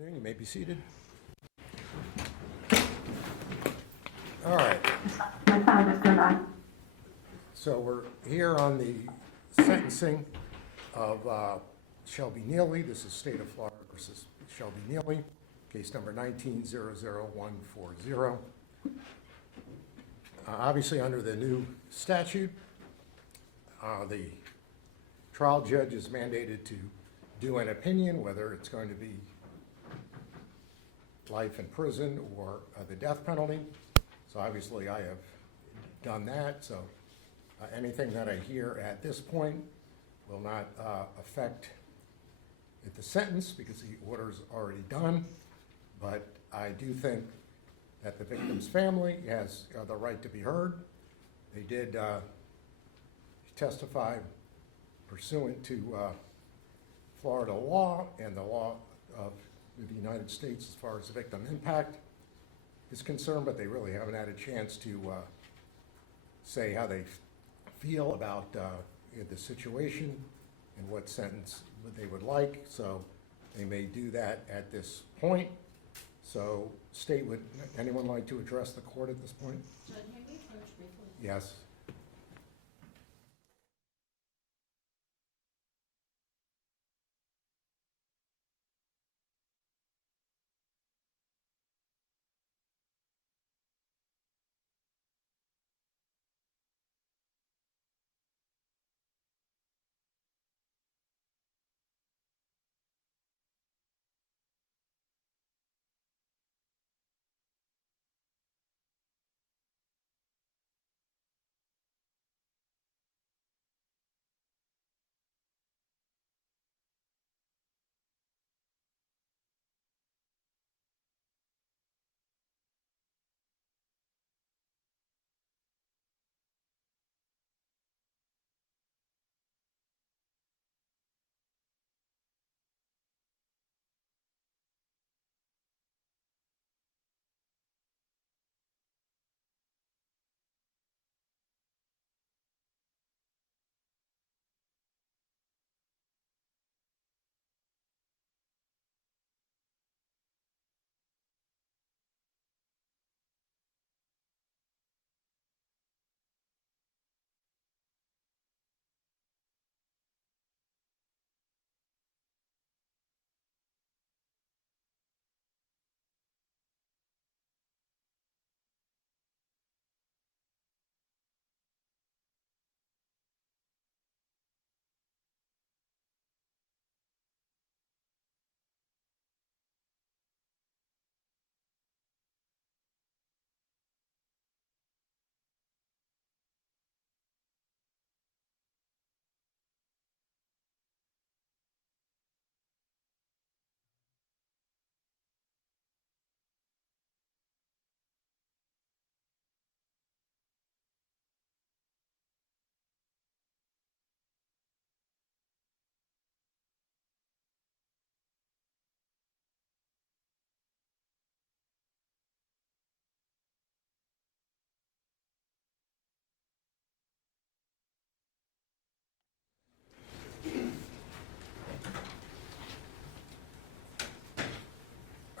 afternoon. You may be seated. All right. My sound just turned on. So we're here on the sentencing of Shelby Nealy. This is State of Florida versus Shelby Nealy, case number 19-00140. Obviously, under the new statute, the trial judge is mandated to do an opinion, whether it's going to be life in prison or the death penalty. So obviously, I have done that. So anything that I hear at this point will not affect the sentence because the order's already done. But I do think that the victim's family has the right to be heard. They did testify pursuant to Florida law and the law of the United States as far as victim impact is concerned, but they really haven't had a chance to say how they feel about the situation and what sentence they would like. So they may do that at this point. So, State, would anyone like to address the court at this point? Judge, may we approach briefly? Yes.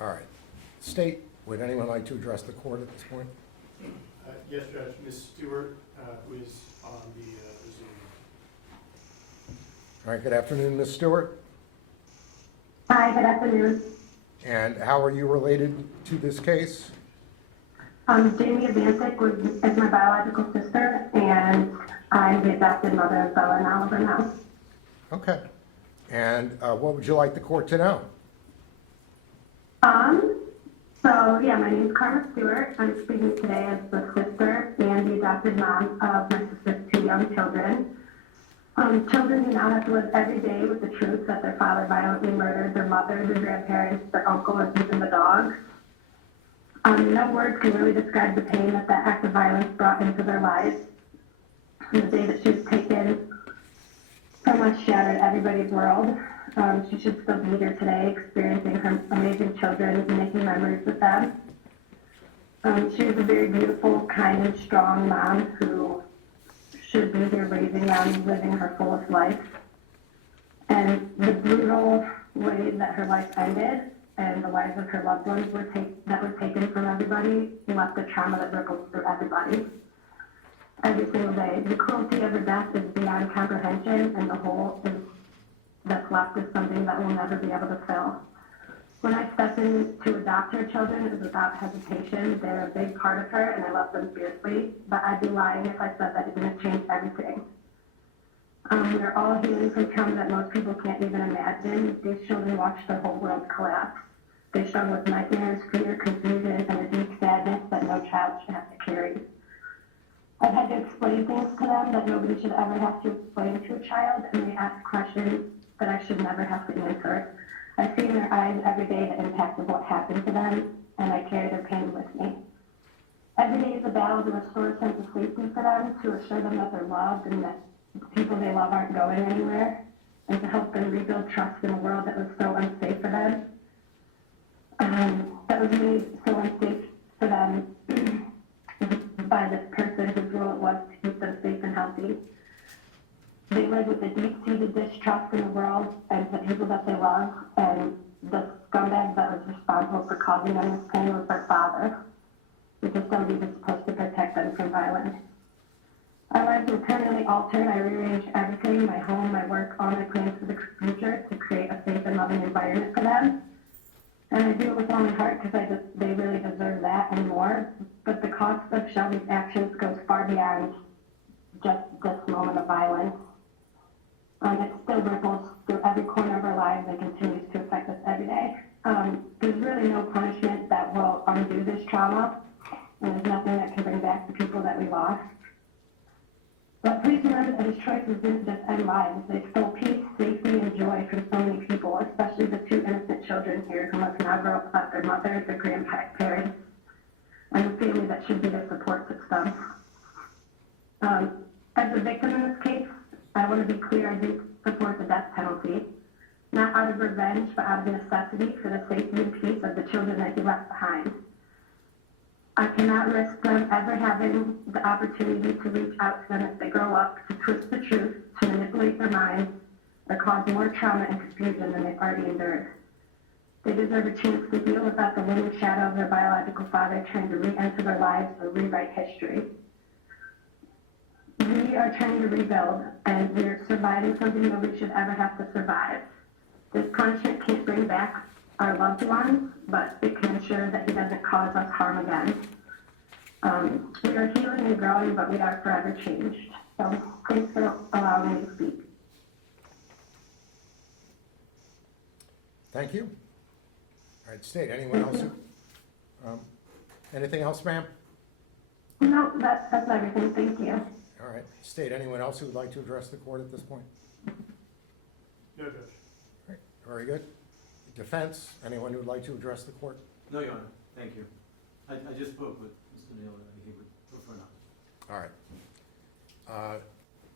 All right. State, would anyone like to address the court at this point? Yes, Judge. Ms. Stewart, who is on the Zoom. All right, good afternoon, Ms. Stewart. Hi, good afternoon. And how are you related to this case? Jamie Ivancic is my biological sister, and I'm the adopted mother of Bella and Oliver now. Okay. And what would you like the court to know? So yeah, my name is Karma Stewart. I'm speaking today as the sister and the adopted mom of my sister's two young children. Children who now have to live every day with the truth that their father violently murdered their mother, their grandparents, their uncle, and even the dog. No words can really describe the pain that that act of violence brought into their lives. The day that she was taken from us shattered everybody's world. She should still be here today, experiencing her amazing children and making memories with them. She was a very beautiful, kind, and strong mom who should be here raising them, living her fullest life. And the brutal way that her life ended and the lives of her loved ones that were taken from everybody left a trauma that ripples through everybody. Every single day. The cruelty of her death is beyond comprehension, and the hole that's left is something that we'll never be able to fill. When I stepped in to adopt her children, it was without hesitation. They're a big part of her, and I love them fiercely, but I'd be lying if I said that it didn't change everything. We're all healing from trauma that most people can't even imagine. These children watched their whole world collapse. They struggle with nightmares, fear, confusion, and a deep sadness that no child should have to carry. I've had to explain things to them that nobody should ever have to explain to a child, and they ask questions that I should never have to answer. I see in their eyes every day the impact of what happened to them, and I carry their pain with me. Every day is a battle to restore a sense of safety for them, to assure them that they're loved and that the people they love aren't going anywhere, and to help them rebuild trust in a world that was so unsafe for them. That was made so unsafe for them by this person whose role it was to keep them safe and healthy. They live with a deep-seated distrust in the world and the people that they love, and the scumbag that was responsible for causing them this pain was their father, because somebody was supposed to protect them from violence. Our lives were permanently altered. I rearranged everything, my home, my work, all my plans for the future to create a safe and loving environment for them. And I do it with all my heart because they really deserve that and more. But the cost of Shelby's actions goes far beyond just this moment of violence. It still ripples through every corner of our lives and continues to affect us every day. There's really no punishment that will undo this trauma, and there's nothing that can bring back the people that we lost. But please remember that his choices didn't just end lives. They stole peace, safety, and joy from so many people, especially the two innocent children here who must now grow up without their mother, their grandparents, and the family that should be their support system. As a victim in this case, I want to be clear, I do support the death penalty, not out of revenge, but out of necessity for the safety and peace of the children that he left behind. I cannot risk them ever having the opportunity to reach out to them as they grow up, to twist the truth, to manipulate their minds, or cause more trauma and confusion than they've already endured. They deserve a chance to heal without the looming shadow of their biological father trying to re-enter their lives or rewrite history. We are trying to rebuild, and we're surviving something nobody should ever have to survive. This punishment can't bring back our loved ones, but it can ensure that he doesn't cause us harm again. We are healing and growing, but we are forever changed. So thanks for allowing me to speak. Thank you. All right, State, anyone else? Anything else, ma'am? No, that's everything. Thank you. All right, State, anyone else who would like to address the court at this point? No, Judge. All right, very good. Defense, anyone who would like to address the court? No, Your Honor, thank you. I just spoke with Mr. Nealy, and he would prefer not. All right.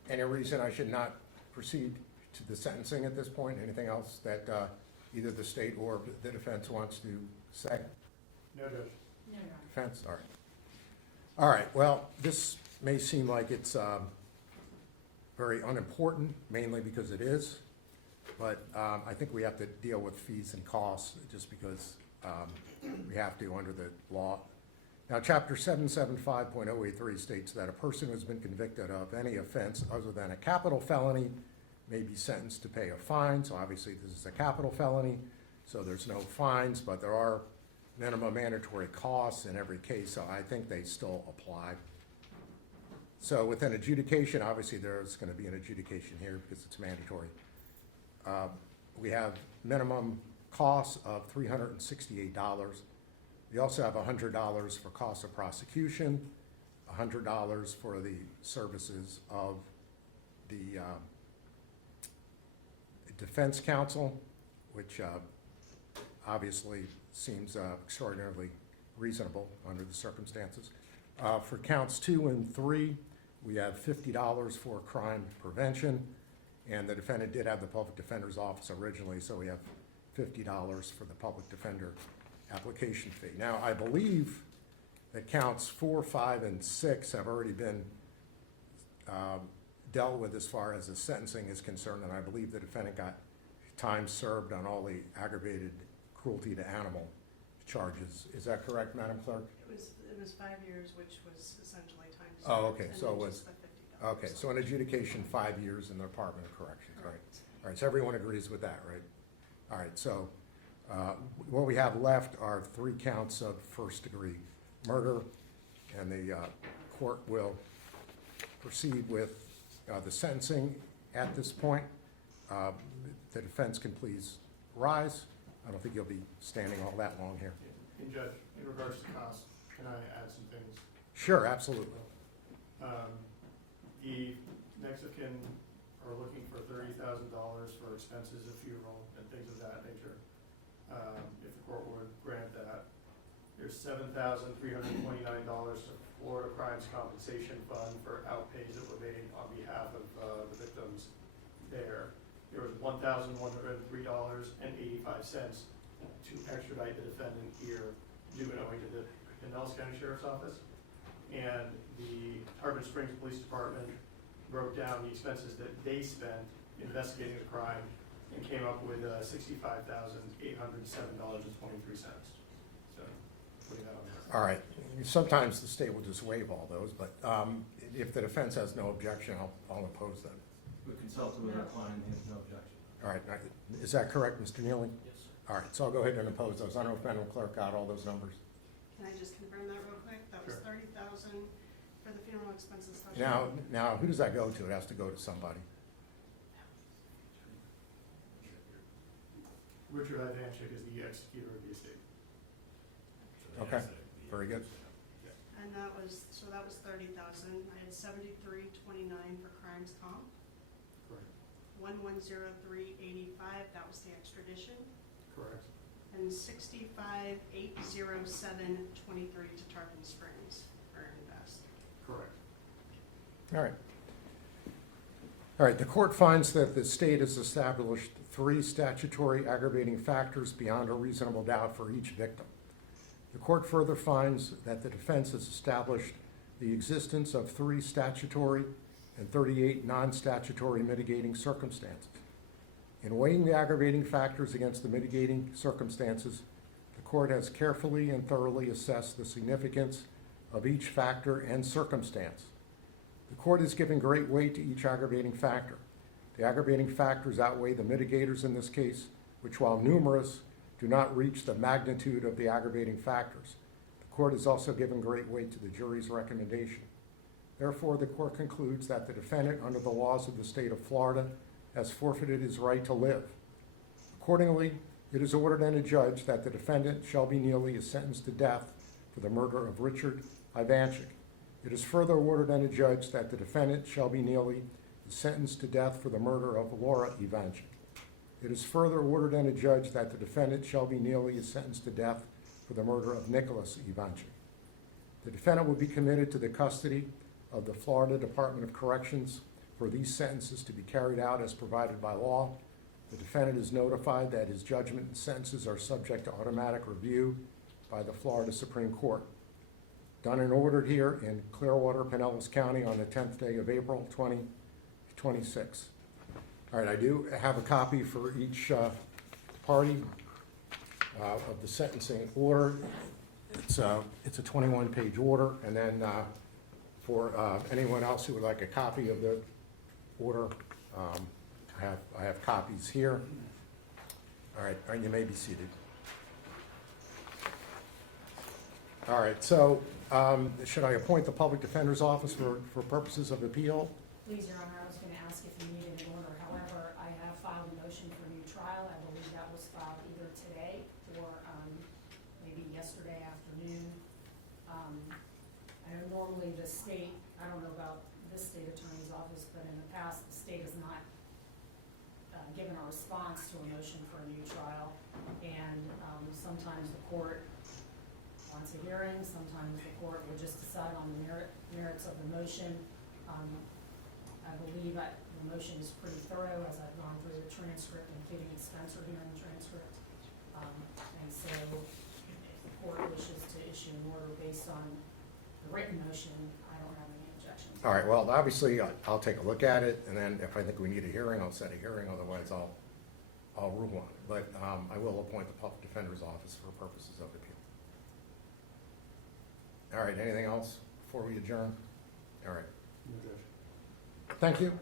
Any reason I should not proceed to the sentencing at this point? Anything else that either the state or the defense wants to say? No, Judge. No, Your Honor. Defense, all right. All right, well, this may seem like it's very unimportant, mainly because it is, but I think we have to deal with fees and costs just because we have to under the law. Now, Chapter 775.083 states that a person who has been convicted of any offense other than a capital felony may be sentenced to pay a fine. So obviously this is a capital felony, so there's no fines, but there are minimum mandatory costs in every case, so I think they still apply. So with an adjudication, obviously there's going to be an adjudication here because it's mandatory. We have minimum costs of $368. We also have $100 for costs of prosecution, $100 for the services of the defense counsel, which obviously seems extraordinarily reasonable under the circumstances. For counts 2 and 3, we have $50 for crime prevention, and the defendant did have the public defender's office originally, so we have $50 for the public defender application fee. Now, I believe that counts 4, 5, and 6 have already been dealt with as far as the sentencing is concerned, and I believe the defendant got time served on all the aggravated cruelty to animal charges. Is that correct, Madam Clerk? It was 5 years, which was essentially time served. Oh, okay, and so then it was- just the $50. Okay, so an adjudication, 5 years in the Department of Corrections, right? Correct. All right, so everyone agrees with that, right? All right, so what we have left are 3 counts of first-degree murder, and the court will proceed with the sentencing at this point. The defense can please rise. I don't think you'll be standing all that long here. And Judge, in regards to cost, can I add some things? Sure, absolutely. The next of kin are looking for $30,000 for expenses of funeral and things of that nature, if the court would grant that. There's $7,329 to Florida Crimes Compensation Fund for outpays that were made on behalf of the victims there. There was $1,103.85 to extradite the defendant here, due and owing to the Pinellas County Sheriff's Office. And the Tarpon Springs Police Department broke down the expenses that they spent investigating the crime and came up with $65,807.23. So, putting that on there. All right, sometimes the state will just waive all those, but if the defense has no objection, I'll oppose them. We consulted with our client, he has no objection. All right, is that correct, Mr. Nealy? Yes, sir. All right, so I'll go ahead and oppose those. I don't know if Madam Clerk got all those numbers. Can I just confirm that real quick? That was Sure. $30,000 for the funeral expenses. Now, who does that go to? It has to go to somebody. Richard Ivancic is the executor of the estate. Okay, very good. And that was 30,000. I had 7329 for crimes comp, Correct. 110385, that was the extradition, Correct. and 65,807.23 to Tarpon Springs for invest. Correct. All right. All right, the court finds that the state has established 3 statutory aggravating factors beyond a reasonable doubt for each victim. The court further finds that the defense has established the existence of 3 statutory and 38 non-statutory mitigating circumstances. In weighing the aggravating factors against the mitigating circumstances, the court has carefully and thoroughly assessed the significance of each factor and circumstance. The court has given great weight to each aggravating factor. The aggravating factors outweigh the mitigators in this case, which, while numerous, do not reach the magnitude of the aggravating factors. The court has also given great weight to the jury's recommendation. Therefore, the court concludes that the defendant, under the laws of the state of Florida, has forfeited his right to live. Accordingly, it is ordered and adjudged that the defendant, Shelby Nealy, is sentenced to death for the murder of Richard Ivancic. It is further ordered and adjudged that the defendant, Shelby Nealy, is sentenced to death for the murder of Laura Ivancic. It is further ordered and adjudged that the defendant, Shelby Nealy, is sentenced to death for the murder of Nicholas Ivancic. The defendant will be committed to the custody of the Florida Department of Corrections for these sentences to be carried out as provided by law. The defendant is notified that his judgment and sentences are subject to automatic review by the Florida Supreme Court. Done and ordered here in Clearwater, Pinellas County on the 10th day of April 2026. All right, I do have a copy for each party of the sentencing order. It's a 21-page order, and then for anyone else who would like a copy of the order, I have copies here. All right, you may be seated. All right, so should I appoint the public defender's office for purposes of appeal? Please, Your Honor, I was going to ask if you needed an order. However, I have filed a motion for new trial. I believe that was filed either today or maybe yesterday afternoon. I know normally the state, I don't know about this state attorney's office, but in the past, the state has not given a response to a motion for a new trial. And sometimes the court wants a hearing, sometimes the court will just decide on the merits of the motion. I believe the motion is pretty thorough as I've gone through the transcript, including Spencer here in the transcript. And so if the court wishes to issue an order based on the written motion, I don't have any objections. All right, well, obviously, I'll take a look at it, and then if I think we need a hearing, I'll set a hearing. Otherwise, I'll I'll rule on it. But I will appoint the public defender's office for purposes of appeal. All right, anything else before we adjourn? All right. No, Judge. Thank you.